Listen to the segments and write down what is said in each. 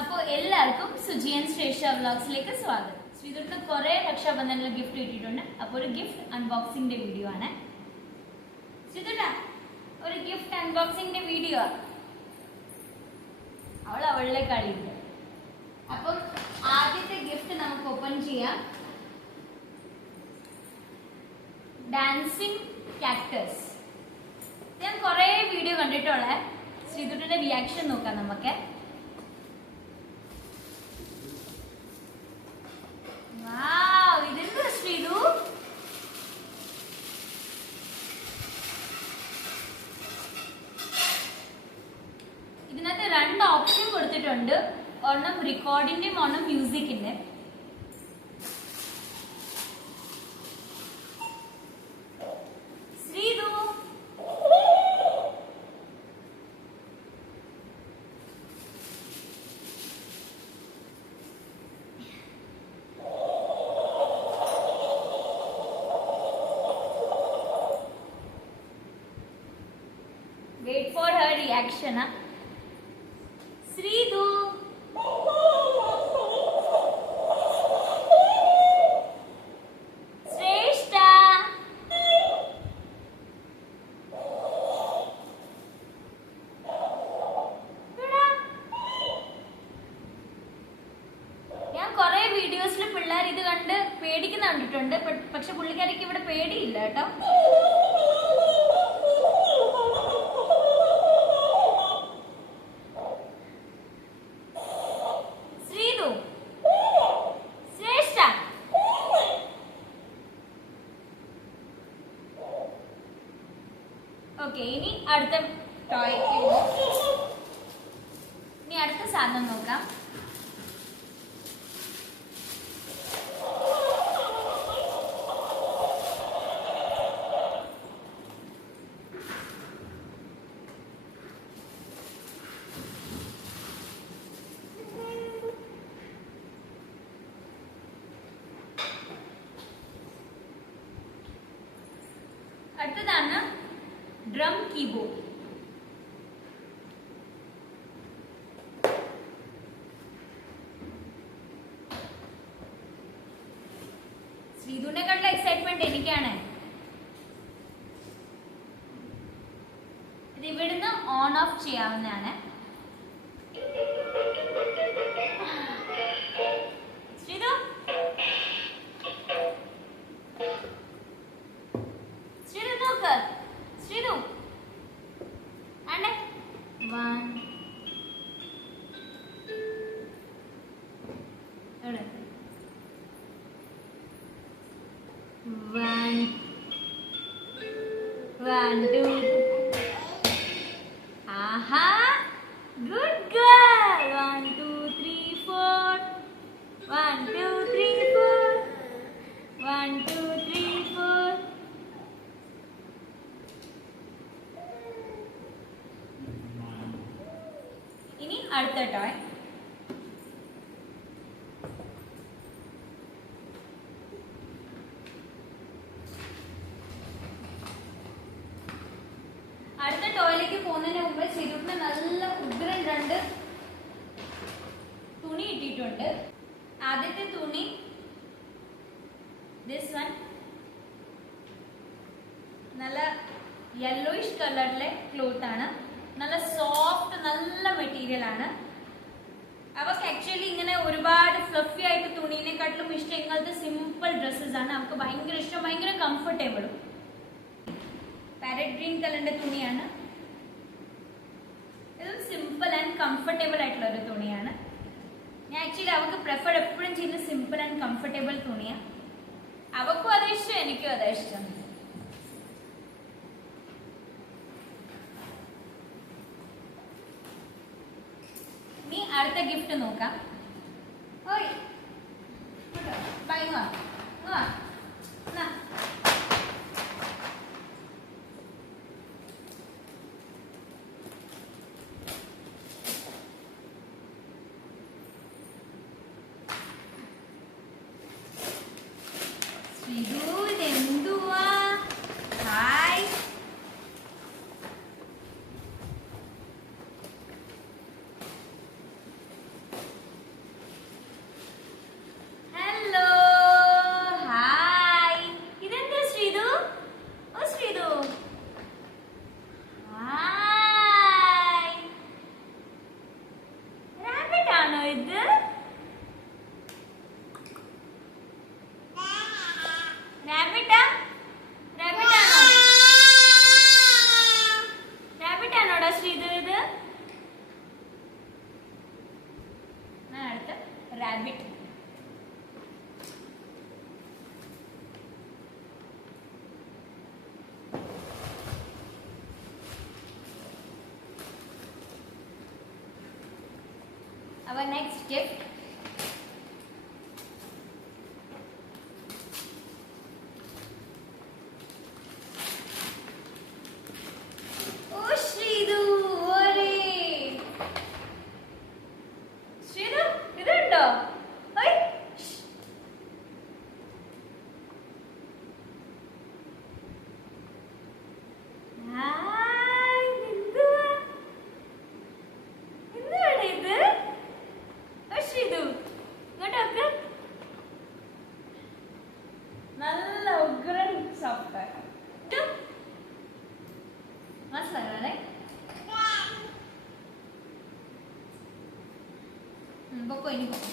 അപ്പോൾ എല്ലാവർക്കും സുജിയൻ ശ്രേഷ്ഠ വ്ലോഗ്സിലേക്ക് സ്വാഗതം. ശ്രീധുട്ടിന് കുറെ രക്ഷാബന്ധനിൽ ഗിഫ്റ്റ് കിട്ടിയിട്ടുണ്ട്. അപ്പോൾ ഒരു ഗിഫ്റ്റ് അൺബോക്സിംഗിന്റെ വീഡിയോ ആണ്. ശ്രീധുട്ട ഒരു ഗിഫ്റ്റ് അൺബോക്സിംഗിന്റെ വീഡിയോ. അവളുടെ കളിയുണ്ട്. അപ്പം ആദ്യത്തെ ഗിഫ്റ്റ് നമുക്ക് ഓപ്പൺ ചെയ്യാം. Dancing cactus. ഞാൻ കുറെ വീഡിയോ കണ്ടിട്ടുള്ള ശ്രീധുട്ടിന്റെ റിയാക്ഷൻ നോക്കാം നമുക്ക്. ഇതെന്താ ശ്രീധു? ഇതിനകത്ത് രണ്ട് ഓപ്ഷൻ കൊടുത്തിട്ടുണ്ട്. ഒരെണ്ണം റെക്കോർഡിന്റെയും ഒരെണ്ണം മ്യൂസിക്കിന്റെ. Sreedhu wait for her reaction. Sridhu Shrestha ഞാൻ കുറെ വീഡിയോസിൽ പിള്ളേർ ഇത് കണ്ട് പേടിക്കുന്ന കണ്ടിട്ടുണ്ട്. പക്ഷെ പുള്ളിക്കാരിക്ക് ഇവിടെ പേടിയില്ല കേട്ടോ. ഓക്കെ, ഇനി അടുത്ത ടോയ്ക്ക് ഇനി അടുത്ത സാധനം നോക്കാം. അടുത്തതാണ് ഡ്രം കീബോർഡ്. ശ്രീധുവിനെക്കാളുള്ള എക്സൈറ്റ്മെന്റ് എനിക്കാണ്. ഇത് ഇവിടുന്ന് ഓൺ ഓഫ് ചെയ്യാവുന്നതാണ്. ശ്രീധു ശ്രീധു നോക്ക്. ശ്രീധു ആണ്ടേ 1 എവിടെ 1 1 2 ആഹാ ഗുഡ് ഗേൾ 1 2 3 4 1 2 3 4 1 2 3 4. ഇനി അടുത്ത ടോയ്. അടുത്ത ടോയിലേക്ക് പോകുന്നതിന് മുമ്പ് ശ്രീധുവിന് നല്ല ഉഗ്രൻ രണ്ട് തുണി ഇട്ടിട്ടുണ്ട്. ആദ്യത്തെ തുണി ദിസ് വൺ നല്ല യെല്ലോയിഷ് കളറിലെ ക്ലോത്ത് ആണ്. നല്ല സോഫ്റ്റ് നല്ല മെറ്റീരിയൽ ആണ്. അവർക്ക് ആക്ച്വലി ഇങ്ങനെ ഒരുപാട് ഫ്ലഫി ആയിട്ട് തുണീനെക്കാട്ടിലും ഇഷ്ടം ഇങ്ങനത്തെ സിമ്പിൾ ഡ്രസ്സസ് ആണ്. അവർക്ക് ഭയങ്കര ഇഷ്ടം, ഭയങ്കര കംഫർട്ടബിളും. പാരറ്റ് ഗ്രീൻ കളറിന്റെ തുണിയാണ്. ഇതും സിമ്പിൾ ആൻഡ് കംഫർട്ടബിൾ ആയിട്ടുള്ള ഒരു തുണിയാണ്. ഞാൻ ആക്ച്വലി അവർക്ക് പ്രിഫർ എപ്പോഴും ചെയ്യുന്ന സിമ്പിൾ ആൻഡ് കംഫർട്ടബിൾ തുണിയാണ്. അവർക്കും അതേ ഇഷ്ടം, എനിക്കും അതേ ഇഷ്ടം. അടുത്ത ഗിഫ്റ്റ് നോക്കാം. ഓയ് ബൈ വാ വാ നാ ശ്രീധു ഇതെന്തുവാ? Hi rabbit. Our next gift. Oh, Shridu! Hooray! Shridu, idundo? Hey! Hi, Hindu. എന്താണ് ഇത്? ശ്രീതു ഇങ്ങോട്ടൊക്കെ നല്ല ഉഗ്രൻ സോഫ്റ്റ്വെയർ മനസ്സിലായേ? പൊക്കോ ഇനി പൊക്കോ.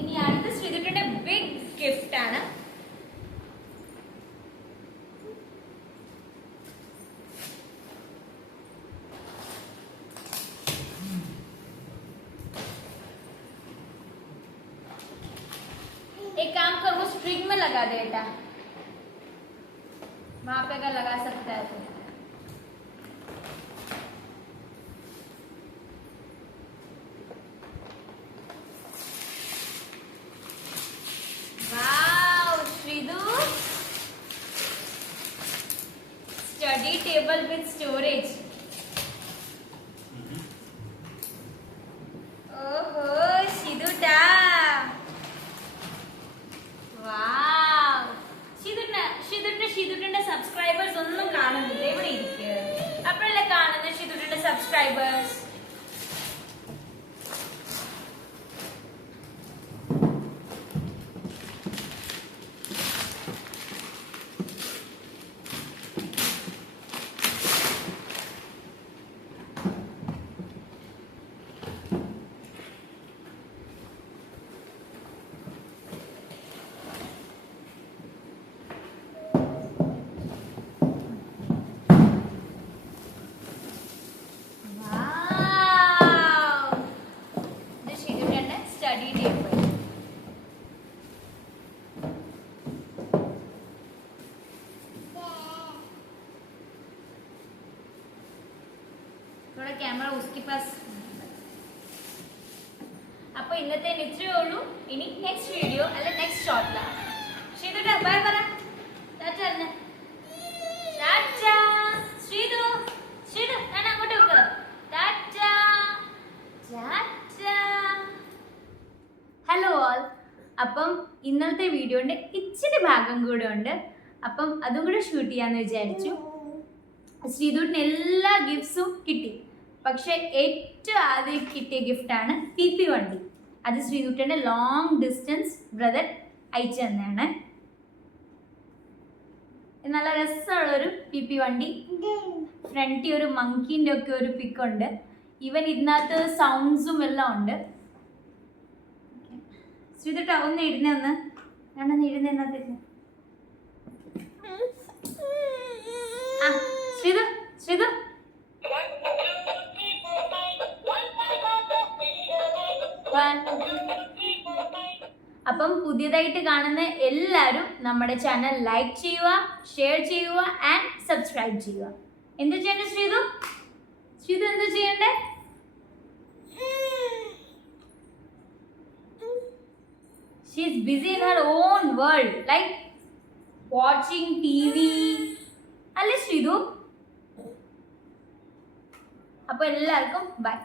ഇനി അടുത്ത ശ്രീതുട്ടിന്റെ ബിഗ് ഗിഫ്റ്റ് ആണ്. एक काम कर वो स्ट्रिंग में लगा दे बेटा, वहां पे अगर लगा सकता है तो. Wow, Shridu, study table with storage. Oh, Shridu da. Wow. ഷിതുട്ടിന്റെ സബ്സ്ക്രൈബേഴ്സ് ഒന്നും കാണുന്നില്ല. എവിടെ ഇരിക്കുക? അപ്പോഴല്ലേ കാണുന്നത് ഷിതുട്ടിന്റെ സബ്സ്ക്രൈബേഴ്സ്. थोड़ा कैमरा उसके पास. അപ്പോൾ ഇന്നത്തെ ഇത്രയേ ഉള്ളൂ. ഇനി നെക്സ്റ്റ് വീഡിയോ അല്ല നെക്സ്റ്റ് ഷോട്ടിലാണ്. ശ്രീതുട്ടാ ബൈ പറ. ടാറ്റാ അല്ലേ? ടാറ്റാ ശ്രീതു. ശ്രീതു ഞാൻ അങ്ങോട്ട് വെക്കാം. ടാറ്റാ ടാറ്റാ. Hello all. അപ്പം ഇന്നത്തെ വീഡിയോന്റെ ഇച്ചിരി ഭാഗം കൂടെ ഉണ്ട്. അപ്പം അതും കൂടെ ഷൂട്ട് ചെയ്യാന്ന് വിചാരിച്ചു. ശ്രീതുട്ടിന് എല്ലാ ഗിഫ്റ്റ്സും കിട്ടി. പക്ഷെ ഏറ്റവും ആദ്യം കിട്ടിയ ഗിഫ്റ്റാണ് PP വണ്ടി. അത് ശ്രീതുട്ടിന്റെ ലോങ് ഡിസ്റ്റൻസ് ബ്രദർ അയച്ചു തന്നെയാണ്. നല്ല രസമുള്ളൊരു PP വണ്ടി. ഫ്രണ്ടിൽ ഒരു മങ്കീൻ്റെ ഒക്കെ ഒരു പിക്കുണ്ട്. ഈവൻ ഇതിനകത്ത് സൗണ്ട്സും എല്ലാം ഉണ്ട്. ശ്രീതുട്ട ഒന്ന് ഇരുന്ന് ഞാനൊന്ന് ഇരുന്നതിനകത്ത്. ആ ശ്രീതു ശ്രീതു അപ്പം പുതിയതായിട്ട് കാണുന്ന എല്ലാവരും നമ്മുടെ ചാനൽ ലൈക്ക് ചെയ്യുക, ഷെയർ ചെയ്യുക ആൻഡ് സബ്സ്ക്രൈബ് ചെയ്യുക. എന്ത് ചെയ്യണ്ടേ ശ്രീതു? ശ്രീതു എന്ത് ചെയ്യണ്ടേ? She is busy in her own world, like watching TV. അല്ലേ ശ്രീതു? അപ്പോൾ എല്ലാവർക്കും ബൈ.